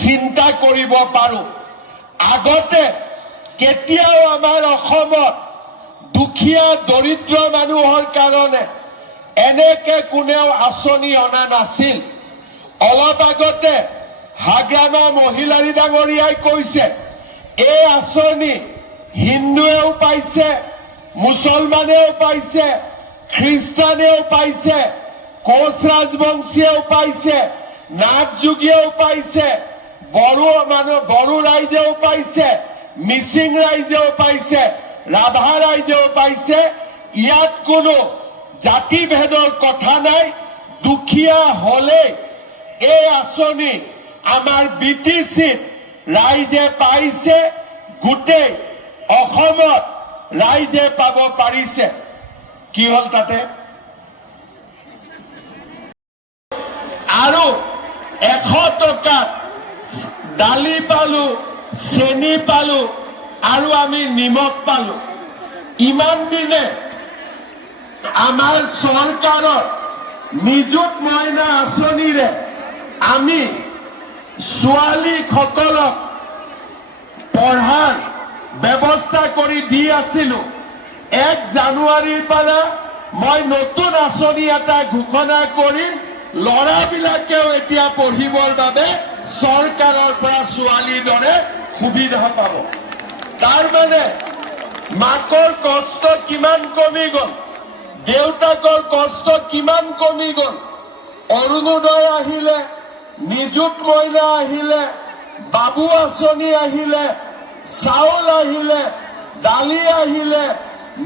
চিন্তা কৰিব পাৰোঁ। আগতে কেতিয়াও আমাৰ অসমত দুখীয়া দৰিদ্ৰ মানুহৰ কাৰণে এনেকে কোনেও আঁচনি অনা নাছিল। অলপ আগতে হাগ্ৰামা মহিলাৰী ডাঙৰীয়াই কৈছে এই আঁচনি হিন্দুৱেও পাইছে, মুছলমানেও পাইছে, খ্ৰীষ্টানেও পাইছে, কোচ ৰাজবংশীয়েও পাইছে, নাথযোগীয়েও পাইছে, বড়ো ৰাইজেও পাইছে, মিচিং ৰাইজেও পাইছে, ৰাভা ৰাইজেও পাইছে। ইয়াত কোনো জাতি ভেদৰ কথা নাই। দুখীয়া হলে এই আঁচনি আমাৰ BTCত ৰাইজে পাইছে, গোটেই অসমত ৰাইজে পাব পাৰিছে। কি হল তাতে? আৰু 100 টকাত দালি পালো, চেনি পালো আৰু আমি নিমখ পালো। ইমান দিনে আমাৰ চৰকাৰৰ নিযুত মইনা আঁচনিৰে আমি ছোৱালীসকলক পঢ়াৰ ব্যৱস্থা কৰি দি আছিলো। 1 জানুৱাৰীৰ পৰা মই নতুন আঁচনি এটা ঘোষণা কৰিম। ল'ৰাবিলাকেও এতিয়া পঢ়িবৰ বাবে চৰকাৰৰ পৰা ছোৱালীৰ দৰে সুবিধা পাব। তাৰ মানে মাকৰ কষ্ট কিমান কমি গ'ল, দেউতাকৰ কষ্ট কিমান কমি গ'ল। অৰুণোদয় আহিলে, নিযুত মইনা আহিলে, বাবু আঁচনি আহিলে, চাউল আহিলে, দালি আহিলে,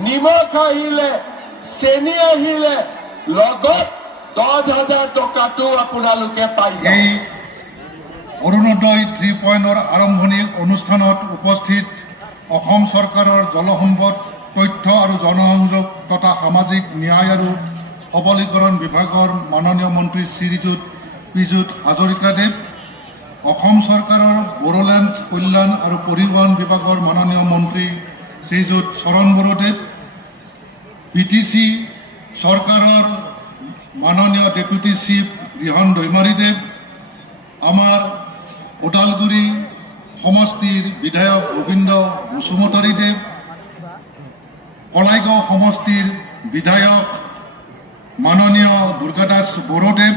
নিমখ আহিলে, চেনি আহিলে, লগত 10,000 টকাটো আপোনালোকে পাই যায়। এই অৰুণোদয় 3.0 আৰম্ভণি অনুষ্ঠানত উপস্থিত অসম চৰকাৰৰ জলসম্পদ, তথ্য আৰু জনসংযোগ তথা সামাজিক ন্যায় আৰু সবলীকৰণ বিভাগৰ মাননীয় মন্ত্ৰী শ্ৰীযুত পীযুষ হাজৰিকাদেৱ, অসম চৰকাৰৰ বড়োলেণ্ড কল্যাণ আৰু পৰিবহণ বিভাগৰ মাননীয় মন্ত্ৰী শ্ৰীযুত চৰণ বড়োদেৱ, BTC চৰকাৰৰ মাননীয় ডেপুটি চিফ ৰিহন দৈমাৰীদেৱ, আমাৰ ওদালগুৰি সমষ্টিৰ বিধায়ক গোবিন্দ বসুমতাৰীদেৱ, কলাইগাঁও সমষ্টিৰ বিধায়ক মাননীয় দুৰ্গাদাস বড়োদেৱ,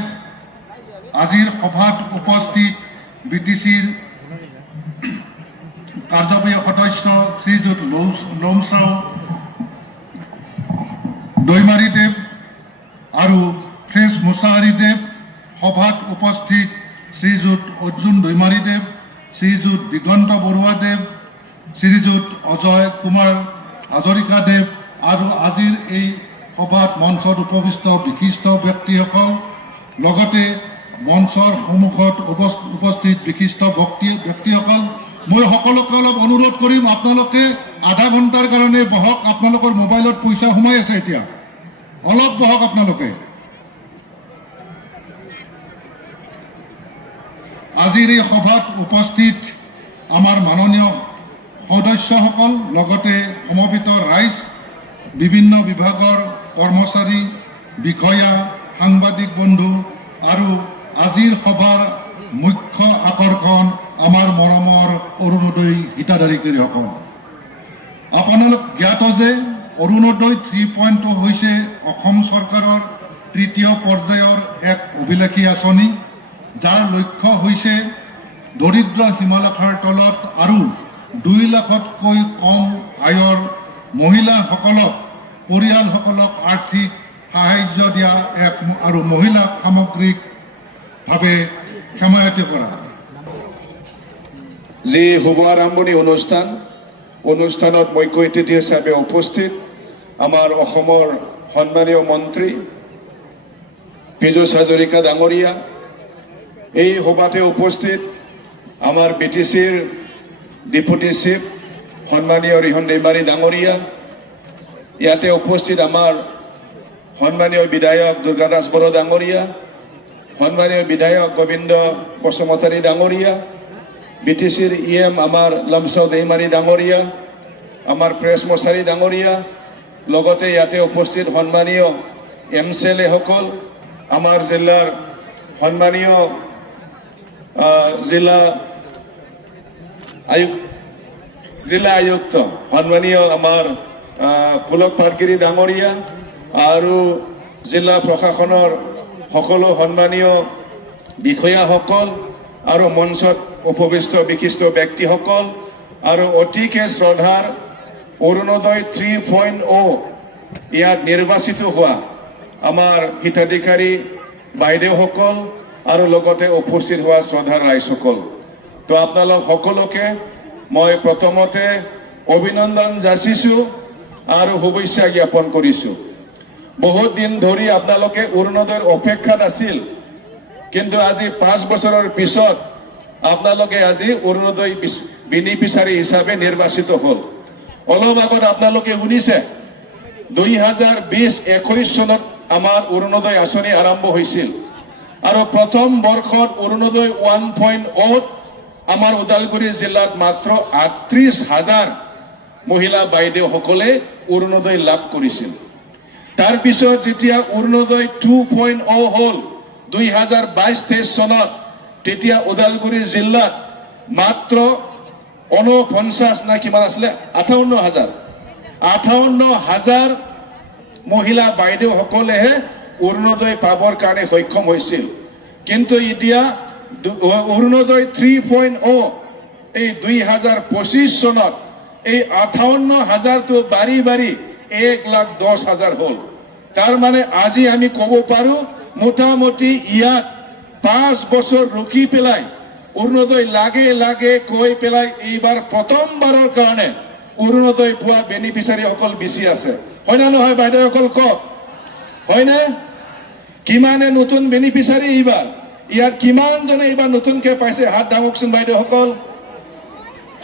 আজিৰ সভাত উপস্থিত BTCৰ কাৰ্যবাহী সদস্য শ্ৰীযুত লমচাও দৈমাৰীদেৱ আৰু ফ্ৰেছ মুছাহাৰীদেৱ, সভাত উপস্থিত শ্ৰীযুত অৰ্জুন দৈমাৰীদেৱ, শ্ৰীযুত দিগন্ত বৰুৱাদেৱ, শ্ৰীযুত অজয় কুমাৰ হাজৰিকাদেৱ আৰু আজিৰ এই সভাত মঞ্চত উপবিষ্ট বিশিষ্ট ব্যক্তিসকল, লগতে মঞ্চৰ সন্মুখত উপস্থিত বিশিষ্ট ব্যক্তিসকল, মই সকলোকে অলপ অনুৰোধ কৰিম, আপোনালোকে আধা ঘণ্টাৰ কাৰণে বহক। আপোনালোকৰ মোবাইলত পইচা সোমাই আছে, এতিয়া অলপ বহক আপোনালোকে। আজিৰ এই সভাত উপস্থিত আমাৰ মাননীয় সদস্যসকল, লগতে সমবেত ৰাইজ, বিভিন্ন বিভাগৰ কৰ্মচাৰী, বিষয়া, সাংবাদিক বন্ধু আৰু আজিৰ সভাৰ মুখ্য আকৰ্ষণ আমাৰ মৰমৰ অৰুণোদয় হিতাধিকাৰীসকল। আপোনালোক জ্ঞাত যে অৰুণোদয় 3.0 হৈছে অসম চৰকাৰৰ 3য় পৰ্যায়ৰ এক অভিলাষী আঁচনি, যাৰ লক্ষ্য হৈছে দৰিদ্ৰ সীমাৰেখাৰ তলত আৰু 2 লাখতকৈ কম আয়ৰ মহিলাসকলক, পৰিয়ালসকলক আৰ্থিক সাহায্য দিয়া আৰু মহিলাক সামগ্ৰিকভাৱে সেমায়িত কৰা। যি শুভ আৰম্ভণি অনুষ্ঠানত মুখ্য অতিথি হিচাপে উপস্থিত আমাৰ অসমৰ সন্মানীয় মন্ত্ৰী পীযুষ হাজৰিকা ডাঙৰীয়া, এই সভাতে উপস্থিত আমাৰ BTCৰ ডেপুটি চিফ সন্মানীয় ৰিহন দৈমাৰী ডাঙৰীয়া, ইয়াতে উপস্থিত আমাৰ সন্মানীয় বিধায়ক দুৰ্গাদাস বড়ো ডাঙৰীয়া, সন্মানীয় বিধায়ক গোবিন্দ বসুমতাৰী ডাঙৰীয়া, BTCৰ EM আমাৰ লমচাও দৈমাৰী ডাঙৰীয়া, আমাৰ প্ৰেছ মছাৰী ডাঙৰীয়া, লগতে ইয়াতে উপস্থিত সন্মানীয় MCLA সকল, আমাৰ জিলাৰ সন্মানীয় জিলা আয়ুক্ত সন্মানীয় আমাৰ পুলক পাটগিৰি ডাঙৰীয়া আৰু জিলা প্ৰশাসনৰ সকলো সন্মানীয় বিষয়াসকল আৰু মঞ্চত উপবিষ্ট বিশিষ্ট ব্যক্তিসকল আৰু অতিকে শ্ৰদ্ধাৰ অৰুণোদয় 3.0 ইয়াত নিৰ্বাচিত হোৱা আমাৰ হিতাধিকাৰী বাইদেউসকল আৰু লগতে উপস্থিত হোৱা শ্ৰদ্ধাৰ ৰাইজসকল, তো আপোনালোক সকলোকে মই প্ৰথমতে অভিনন্দন যাচিছোঁ আৰু শুভেচ্ছা জ্ঞাপন কৰিছোঁ। বহুত দিন ধৰি আপোনালোকে অৰুণোদয়ৰ অপেক্ষাত আছিল, কিন্তু আজি 5 বছৰৰ পিছত আপোনালোকে আজি অৰুণোদয় বেনিফিচিয়াৰী হিচাপে নিৰ্বাচিত হ'ল। অলপ আগত আপোনালোকে শুনিছে 2020-21 চনত আমাৰ অৰুণোদয় আঁচনি আৰম্ভ হৈছিল আৰু প্ৰথম বৰ্ষত অৰুণোদয় 1.0 আমাৰ ওদালগুৰি জিলাত মাত্ৰ 38,000 মহিলা বাইদেউসকলে অৰুণোদয় লাভ কৰিছিল। তাৰপিছত যেতিয়া অৰুণোদয় 2.0 হ'ল 2022-23 চনত, তেতিয়া ওদালগুৰি জিলাত মাত্ৰ 49 না কিমান আছিলে 58,000 মহিলা বাইদেউসকলেহে অৰুণোদয় পাবৰ কাৰণে সক্ষম হৈছিল। কিন্তু এতিয়া অৰুণোদয় 3.0 এই 2025 চনত এই 58,000টো বাঢ়ি 1,10,000 হ'ল। তাৰ মানে আজি আমি ক'ব পাৰোঁ মোটামুটি ইয়াত 5 বছৰ ৰখি পেলাই অৰুণোদয় লাগে কৈ পেলাই এইবাৰ প্ৰথমবাৰৰ কাৰণে অৰুণোদয় পোৱা বেনিফিচিয়াৰীসকল বেছি আছে, হয় না নহয় বাইদেউসকল কওক, হয়নে? কিমানে নতুন বেনিফিচিয়াৰী এইবাৰ, ইয়াত কিমানজনে এইবাৰ নতুনকে পাইছে? হাত দাঙকচোন বাইদেউসকল,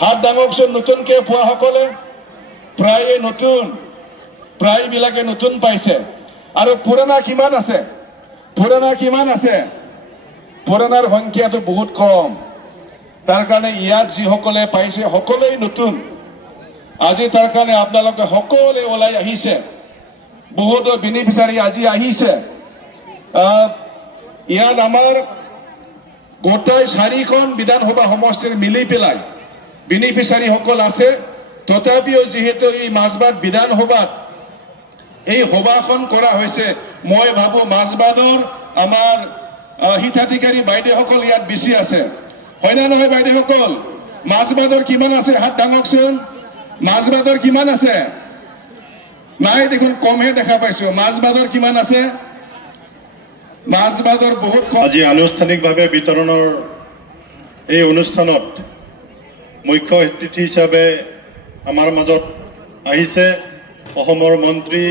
হাত দাঙকচোন নতুনকে পোৱাসকলে। প্ৰায়ে নতুন, প্ৰায়বিলাকে নতুন পাইছে। আৰু পুৰণা কিমান আছে? পুৰণাৰ সংখ্যাটো বহুত কম। তাৰ কাৰণে ইয়াত যিসকলে পাইছে সকলোৱে নতুন। আজি তাৰ কাৰণে আপোনালোকে সকলোৱে ওলাই আহিছে, বহুতো বেনিফিচিয়াৰী আজি আহিছে। ইয়াত আমাৰ গোটাই 4খন বিধানসভা সমষ্টিৰ মিলি পেলাই বেনিফিচিয়াৰীসকল আছে। তথাপিও যিহেতু এই মাজবাট বিধানসভাত এই সভাখন কৰা হৈছে, মই ভাবোঁ মাজবাটৰ আমাৰ হিতাধিকাৰী বাইদেউসকল ইয়াত বেছি আছে, হয় না নহয় বাইদেউসকল? মাজবাটৰ কিমান আছে? হাত দাঙকচোন। মাজবাটৰ কিমান আছে? নাই দেখোন, কমহে দেখা পাইছো। মাজবাটৰ কিমান আছে? মাজবাটৰ বহুত কম। আজি আনুষ্ঠানিকভাৱে বিতৰণৰ এই অনুষ্ঠানত মুখ্য অতিথি হিচাপে আমাৰ মাজত আহিছে অসমৰ মন্ত্ৰী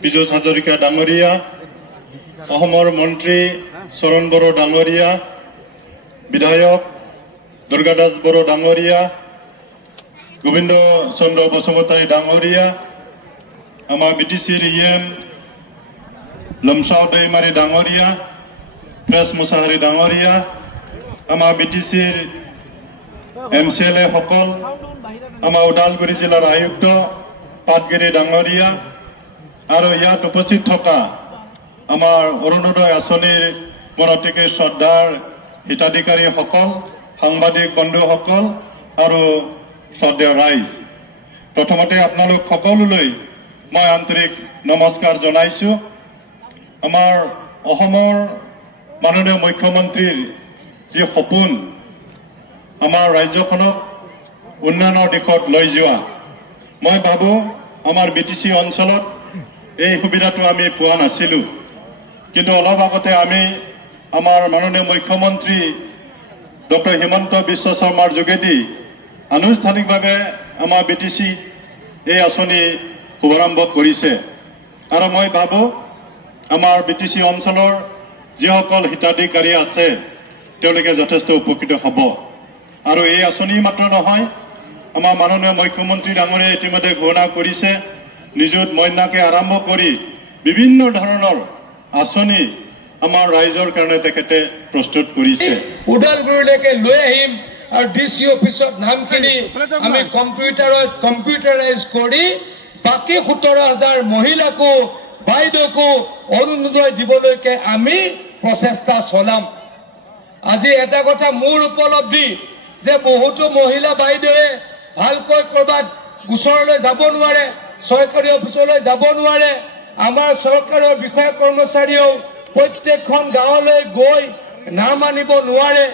পীযুষ হাজৰিকা ডাঙৰীয়া, অসমৰ মন্ত্ৰী চৰণ বড়ো ডাঙৰীয়া, বিধায়ক দুৰ্গা দাস বড়ো ডাঙৰীয়া, গোবিন্দ চন্দ্ৰ বসুমতাৰী ডাঙৰীয়া, আমাৰ BTCৰ EM লমচাও দৈমাৰী ডাঙৰীয়া, প্ৰেছ মুছাহাৰী ডাঙৰীয়া, আমাৰ BTCৰ MCLA সকল, আমাৰ ওদালগুৰি জিলাৰ আয়ুক্ত পাটগিৰি ডাঙৰীয়া আৰু ইয়াত উপস্থিত থকা আমাৰ অৰুণোদয় আঁচনিৰ মোৰ অতিকে শ্ৰদ্ধাৰ হিতাধিকাৰীসকল, সাংবাদিক বন্ধুসকল আৰু শ্ৰদ্ধেয় ৰাইজ, প্ৰথমতে আপোনালোক সকলোলৈ মই আন্তৰিক নমস্কাৰ জনাইছোঁ। আমাৰ অসমৰ মাননীয় মুখ্যমন্ত্ৰীৰ যি সপোন আমাৰ ৰাজ্যখনক উন্নয়নৰ দিশত লৈ যোৱা, মই ভাবোঁ আমাৰ BTC অঞ্চলত এই সুবিধাটো আমি পোৱা নাছিলোঁ। কিন্তু অলপ আগতে আমি আমাৰ মাননীয় মুখ্যমন্ত্ৰী ডক্টৰ হিমন্ত বিশ্ব শৰ্মাৰ যোগেদি আনুষ্ঠানিকভাৱে আমাৰ BTC এই আঁচনি শুভাৰম্ভ কৰিছে। আৰু মই ভাবোঁ আমাৰ BTC অঞ্চলৰ যিসকল হিতাধিকাৰী আছে তেওঁলোকে যথেষ্ট উপকৃত হ'ব। আৰু এই আঁচনি মাত্ৰ নহয়, আমাৰ মাননীয় মুখ্যমন্ত্ৰী ডাঙৰীয়াই ইতিমধ্যে ঘোষণা কৰিছে নিযুত মইনাকে আৰম্ভ কৰি বিভিন্ন ধৰণৰ আঁচনি আমাৰ ৰাইজৰ কাৰণে তেখেতে প্ৰস্তুত কৰিছে। ওদালগুৰিলৈকে লৈ আহিম আৰু DC অফিচত নামখিনি আমি কম্পিউটাৰাইজ কৰি বাকী 17,000 মহিলাকো বাইদেউকো অৰুণোদয় দিবলৈকে আমি প্ৰচেষ্টা চলাম। আজি এটা কথা মোৰ উপলব্ধি যে বহুতো মহিলা বাইদেৱে ভালকৈ কৰবাত গোচৰলৈ যাব নোৱাৰে, চৰকাৰী অফিচলৈ যাব নোৱাৰে। আমাৰ চৰকাৰৰ বিষয়া কৰ্মচাৰীয়েও প্ৰত্যেকখন গাঁৱলৈ গৈ নাম আনিব নোৱাৰে।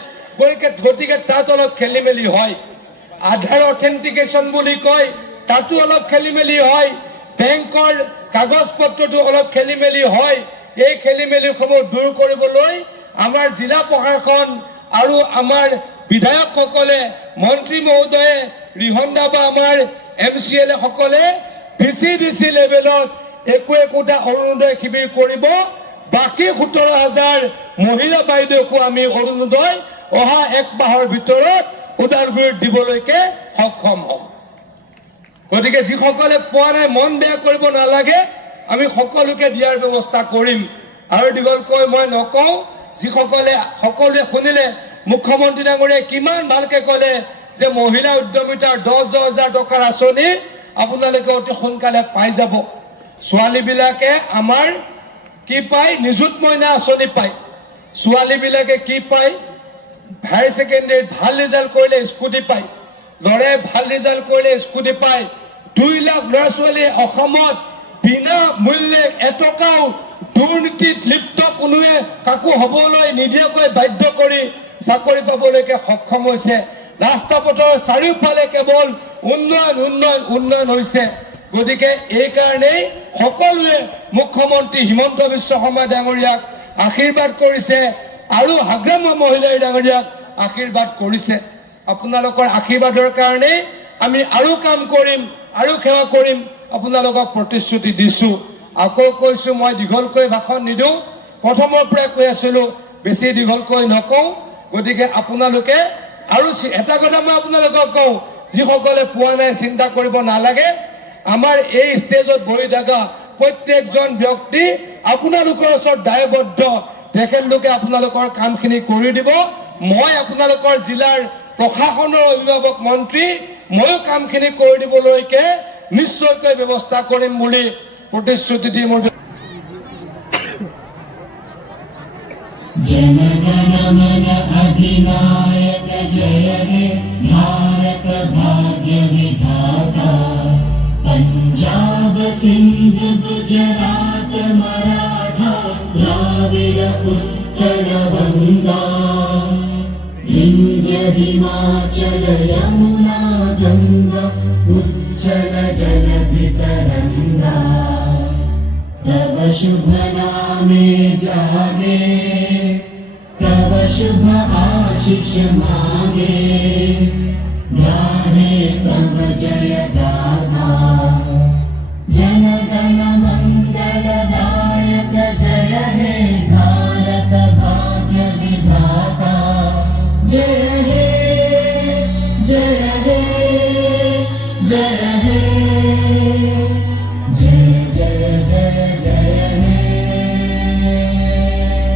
গতিকে তাত অলপ খেলি মেলি হয়। আধাৰ অথেণ্টিকেশ্যন বুলি কয়, তাতো অলপ খেলি মেলি হয়। বেংকৰ কাগজ পত্ৰটো অলপ খেলি মেলি হয়। এই খেলি মেলিসমূহ দূৰ কৰিবলৈ আমাৰ জিলা প্ৰশাসন আৰু আমাৰ বিধায়কসকলে, মন্ত্ৰী মহোদয়ে, ৰিহণ্ডা বা আমাৰ MCLA সকলে DC লেভেলত একোটা অৰুণোদয় শিবিৰ কৰিব। বাকী 17,000 মহিলা বাইদেউকো আমি অৰুণোদয় অহা 1 মাহৰ ভিতৰত ওদালগুৰিত দিবলৈকে সক্ষম হ'ম। গতিকে যিসকলে পোৱা নাই মন বেয়া কৰিব নালাগে, আমি সকলোকে দিয়াৰ ব্যৱস্থা কৰিম। আৰু দীঘলকৈ মই নকওঁ, যিসকলে সকলোৱে শুনিলে মুখ্যমন্ত্ৰী ডাঙৰীয়াই কিমান ভালকে ক'লে যে মহিলা উদ্যমিতাৰ 10,000 টকাৰ আঁচনি আপোনালোকে অতি সোনকালে পাই যাব। ছোৱালীবিলাকে আমাৰ কি পায়? নিযুত মইনা আঁচনি পায়। ছোৱালীবিলাকে কি পায়? হায়াৰ ছেকেণ্ডেৰীত ভাল ৰিজাল্ট কৰিলে স্কুটি পায়। ল'ৰাই ভাল ৰিজাল্ট কৰিলে স্কুটি পায়। 2 লাখ ল'ৰা ছোৱালীয়ে অসমত বিনা মূল্যে এটকাও দুৰ্নীতিত লিপ্ত কোনোৱে কাকো হ'বলৈ নিদিয়াকৈ বাধ্য কৰি চাকৰি পাবলৈকে সক্ষম হৈছে। ৰাস্তা পথৰ চাৰিওফালে কেৱল উন্নয়ন হৈছে। গতিকে এই কাৰণেই সকলোৱে মুখ্যমন্ত্ৰী হিমন্ত বিশ্ব শৰ্মা ডাঙৰীয়াক আশীৰ্বাদ কৰিছে আৰু হাগ্ৰামা মহিলা ডাঙৰীয়াক আশীৰ্বাদ কৰিছে। আপোনালোকৰ আশীৰ্বাদৰ কাৰণেই আমি আৰু কাম কৰিম, আৰু সেৱা কৰিম, আপোনালোকক প্ৰতিশ্ৰুতি দিছো। আকৌ কৈছো, মই দীঘলকৈ ভাষণ নিদিওঁ, প্ৰথমৰ পৰাই কৈ আছিলো, বেছি দীঘলকৈ নকওঁ। গতিকে আপোনালোকে আৰু এটা কথা মই আপোনালোকক কওঁ, যিসকলে পোৱা নাই চিন্তা কৰিব নালাগে। আমাৰ এই ষ্টেজত বহি থকা প্ৰত্যেকজন ব্যক্তি আপোনালোকৰ ওচৰত দায়বদ্ধ। তেখেতলোকে আপোনালোকৰ কামখিনি কৰি দিব। মই আপোনালোকৰ জিলাৰ প্ৰশাসনৰ অভিভাৱক মন্ত্ৰী, ময়ো কামখিনি কৰি দিবলৈকে নিশ্চয়কৈ ব্যৱস্থা কৰিম বুলি প্ৰতিশ্ৰুতি দি মোৰ जनगण मन अधिनायक जय हे भारत भाग्य विधाता। पंजाब सिंध गुजरात मराठा द्राविड उत्कल बंगा। विंध्य हिमाचल यमुना गंगा उच्चल जलधि तरंगा। तव शुभ नामे जागे, तव शुभ आशीष मांगे। गाहे तव जय गाथा, जन गण मंगल दायक जय हे भारत भाग्य विधाता। जय हे जय हे जय हे।